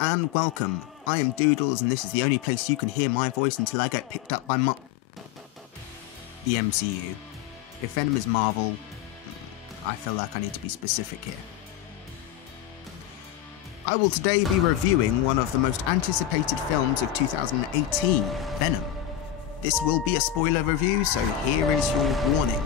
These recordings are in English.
and welcome. I am Doodles and this is the only place you can hear my voice until I get picked up by the MCU. If Venom is Marvel, I feel like I need to be specific here. I will today be reviewing one of the most anticipated films of 2018, Venom. This will be a spoiler review, so here is your warning.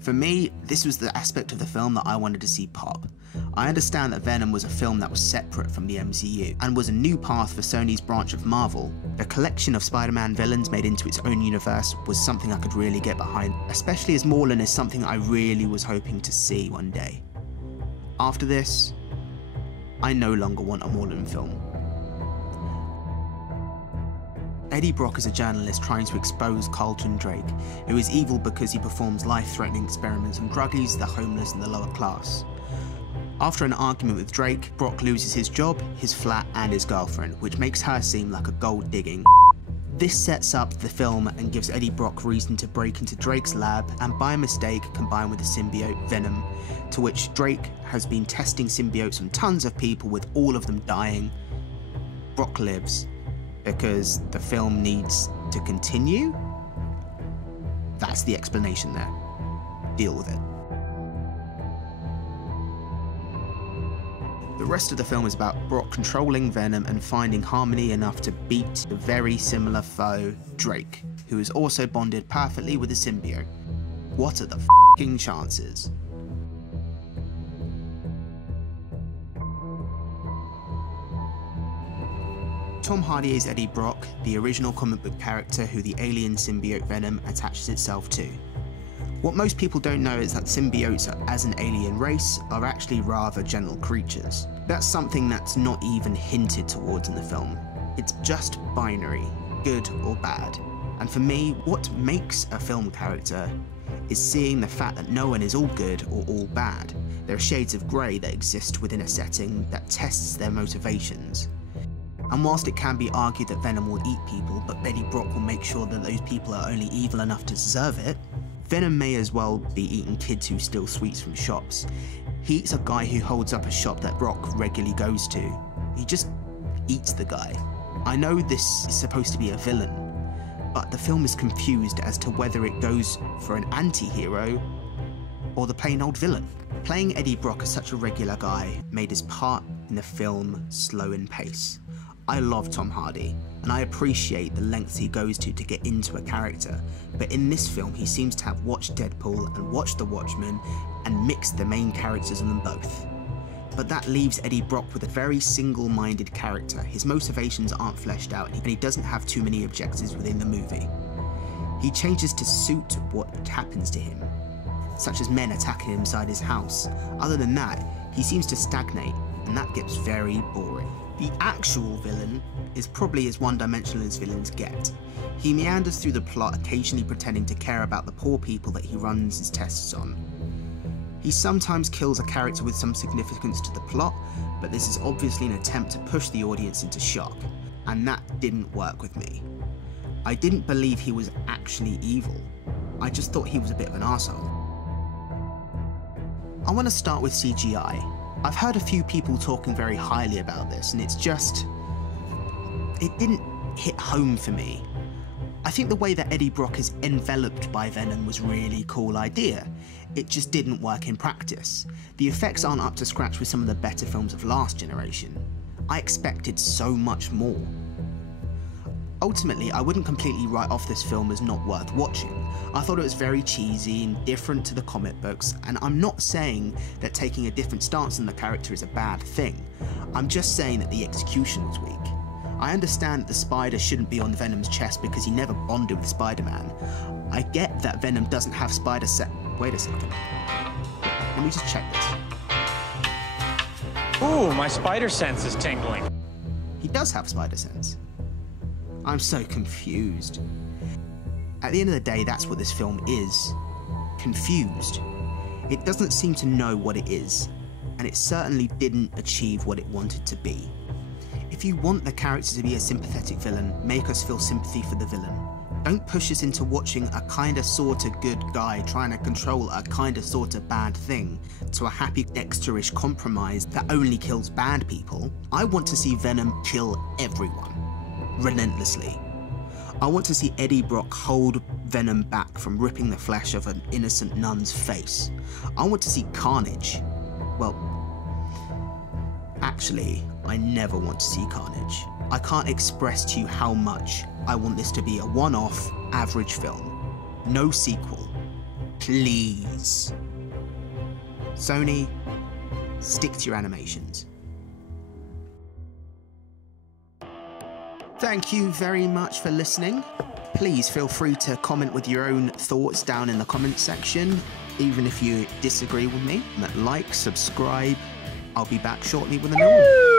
For me, this was the aspect of the film that I wanted to see pop. I understand that Venom was a film that was separate from the MCU, and was a new path for Sony's branch of Marvel. The collection of Spider-Man villains made into its own universe was something I could really get behind, especially as Morlun is something I really was hoping to see one day. After this, I no longer want a Morlun film. Eddie Brock is a journalist trying to expose Carlton Drake, who is evil because he performs life-threatening experiments on druggies, the homeless and the lower class. After an argument with Drake, Brock loses his job, his flat and his girlfriend, which makes her seem like a gold-digging. This sets up the film and gives Eddie Brock reason to break into Drake's lab and by mistake combine with the symbiote Venom, to which Drake has been testing symbiotes on tons of people with all of them dying. Brock lives, because the film needs to continue? That's the explanation there. Deal with it. The rest of the film is about Brock controlling Venom and finding harmony enough to beat the very similar foe, Drake, who is also bonded perfectly with the symbiote. What are the f***ing chances? Tom Hardy is Eddie Brock, the original comic book character who the alien symbiote Venom attaches itself to. What most people don't know is that symbiotes, as an alien race, are actually rather gentle creatures. That's something that's not even hinted towards in the film. It's just binary, good or bad. And for me, what makes a film character is seeing the fact that no one is all good or all bad. There are shades of grey that exist within a setting that tests their motivations. And whilst it can be argued that Venom will eat people, but Eddie Brock will make sure that those people are only evil enough to deserve it, Venom may as well be eating kids who steal sweets from shops. He eats a guy who holds up a shop that Brock regularly goes to. He just eats the guy. I know this is supposed to be a villain, but the film is confused as to whether it goes for an anti-hero or the plain old villain. Playing Eddie Brock as such a regular guy made his part in the film slow in pace. I love Tom Hardy, and I appreciate the lengths he goes to get into a character, but in this film he seems to have watched Deadpool and watched The Watchmen and mixed the main characters in them both. But that leaves Eddie Brock with a very single-minded character. His motivations aren't fleshed out and he doesn't have too many objectives within the movie. He changes to suit what happens to him, such as men attacking him inside his house. Other than that, he seems to stagnate, and that gets very boring. The actual villain is probably as one-dimensional as villains get. He meanders through the plot, occasionally pretending to care about the poor people that he runs his tests on. He sometimes kills a character with some significance to the plot, but this is obviously an attempt to push the audience into shock, and that didn't work with me. I didn't believe he was actually evil. I just thought he was a bit of an arsehole. I want to start with CGI. I've heard a few people talking very highly about this, and it's just, it didn't hit home for me. I think the way that Eddie Brock is enveloped by Venom was a really cool idea. It just didn't work in practice. The effects aren't up to scratch with some of the better films of last generation. I expected so much more. Ultimately, I wouldn't completely write off this film as not worth watching. I thought it was very cheesy and different to the comic books, and I'm not saying that taking a different stance on the character is a bad thing. I'm just saying that the execution was weak. I understand that the spider shouldn't be on Venom's chest because he never bonded with Spider-Man. I get that Venom doesn't have Wait a second. Let me just check this. Ooh, my spider sense is tingling. He does have spider sense. I'm so confused. At the end of the day, that's what this film is. Confused. It doesn't seem to know what it is, and it certainly didn't achieve what it wanted to be. If you want the character to be a sympathetic villain, make us feel sympathy for the villain. Don't push us into watching a kinda sorta good guy trying to control a kinda sorta bad thing to a happy Dexter-ish compromise that only kills bad people. I want to see Venom kill everyone, relentlessly. I want to see Eddie Brock hold Venom back from ripping the flesh of an innocent nun's face. I want to see carnage. Well, actually, I never want to see carnage. I can't express to you how much I want this to be a one-off, average film. No sequel. Please. Sony, stick to your animations. Thank you very much for listening. Please feel free to comment with your own thoughts down in the comments section, even if you disagree with me. Like, subscribe. I'll be back shortly with another one.